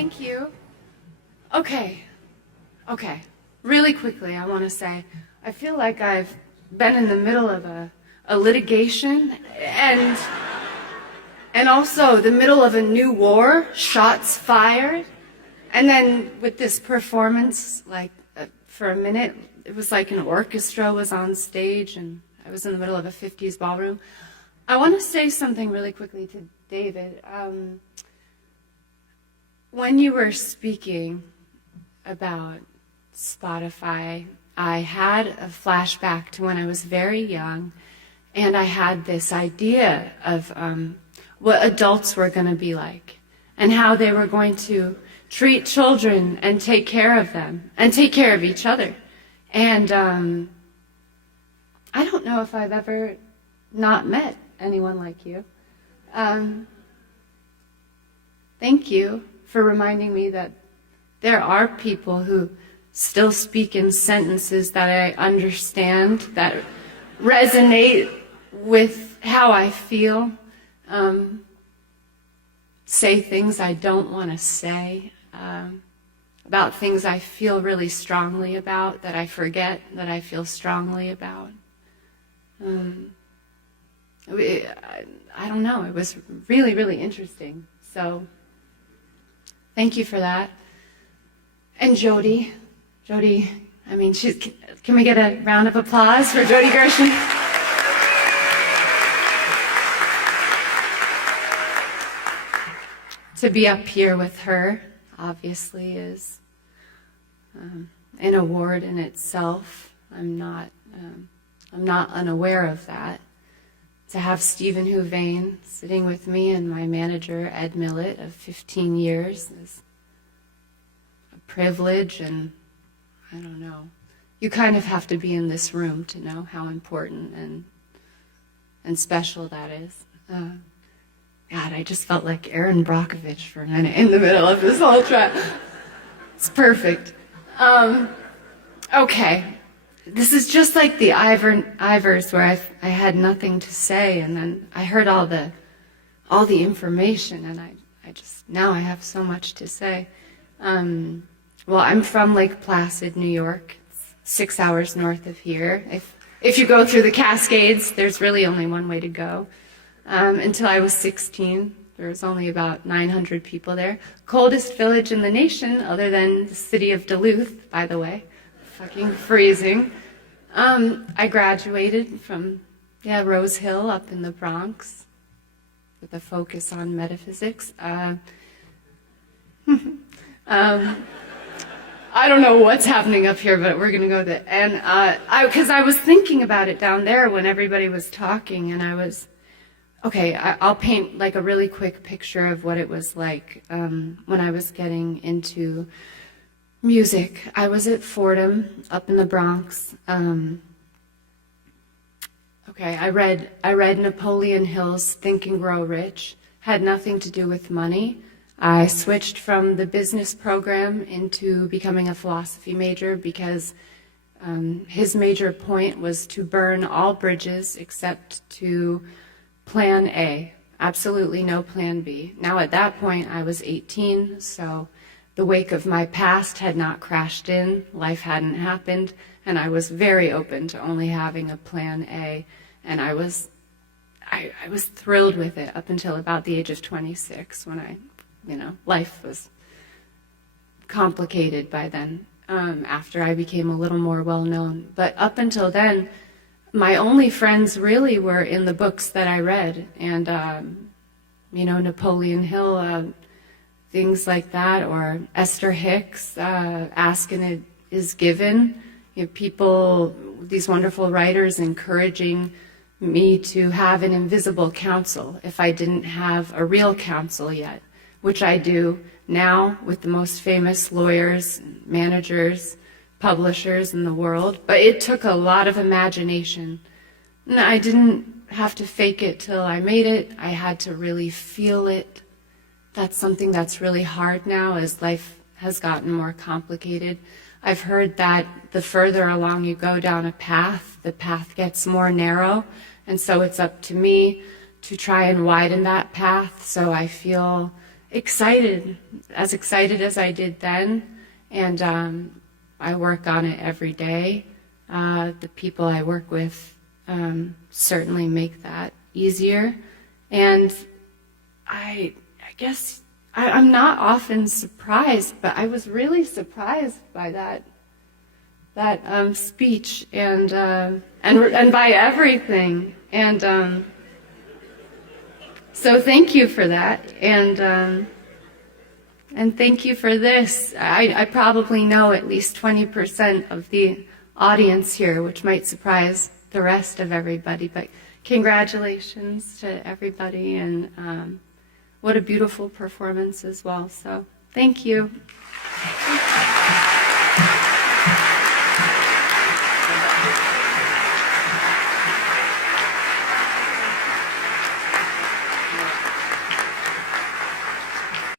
Thank you. Okay. Really quickly, I want to say, I feel like I've been in the middle of a litigation and also the middle of a new war, shots fired. And then with this performance, for a minute, it was like an orchestra was on stage and I was in the middle of a 50s ballroom. I want to say something really quickly to David. When you were speaking about Spotify, I had a flashback to when I was very young, and I had this idea of what adults were going to be like, and how they were going to treat children and take care of them, and take care of each other. And I don't know if I've ever not met anyone like you. Thank you for reminding me that there are people who still speak in sentences that I understand, that resonate with how I feel, say things I don't want to say, about things I feel really strongly about, that I forget that I feel strongly about. I don't know, it was really, really interesting. So, thank you for that. And Jody, I mean, can we get a round of applause for Jody Gershon? To be up here with her, obviously, is an award in itself. I'm not unaware of that. To have Stephen Huvane sitting with me and my manager, Ed Millett, of 15 years is a privilege, and I don't know. You kind of have to be in this room to know how important and special that is. God, I just felt like Aaron Brockovich for a minute in the middle of this whole track. It's perfect. Okay. This is just like the Ivers, where I had nothing to say, and then I heard all the information, and I just now I have so much to say. Well, I'm from Lake Placid, New York. It's 6 hours north of here. If you go through the Cascades, there's really only one way to go. Until I was 16, there was only about 900 people there. Coldest village in the nation, other than the city of Duluth, by the way. Fucking freezing. I graduated from Rose Hill up in the Bronx with a focus on metaphysics. I don't know what's happening up here, but we're gonna go there. And because I was thinking about it down there when everybody was talking, and I'll paint like a really quick picture of what it was like when I was getting into music. I was at Fordham up in the Bronx. I read Napoleon Hill's Think and Grow Rich. Had nothing to do with money. I switched from the business program into becoming a philosophy major because his major point was to burn all bridges except to Plan A. Absolutely no Plan B. Now at that point I was 18, so the wake of my past had not crashed in, life hadn't happened, and I was very open to only having a Plan A, and I was thrilled with it up until about the age of 26, when life was complicated by then, after I became a little more well-known. But up until then, my only friends really were in the books that I read, and Napoleon Hill, things like that, or Esther Hicks, Ask and It Is Given. People, these wonderful writers encouraging me to have an invisible counsel if I didn't have a real counsel yet, which I do now with the most famous lawyers, managers, publishers in the world. But it took a lot of imagination. And I didn't have to fake it till I made it. I had to really feel it. That's something that's really hard now as life has gotten more complicated. I've heard that the further along you go down a path, the path gets more narrow, and so it's up to me to try and widen that path so I feel excited as I did then, and I work on it every day. The people I work with certainly make that easier, and I guess I'm not often surprised, but I was really surprised by that speech and by everything, and so thank you for that, and thank you for this. I probably know at least 20% of the audience here, which might surprise the rest of everybody, but congratulations to everybody, and what a beautiful performance as well. So thank you.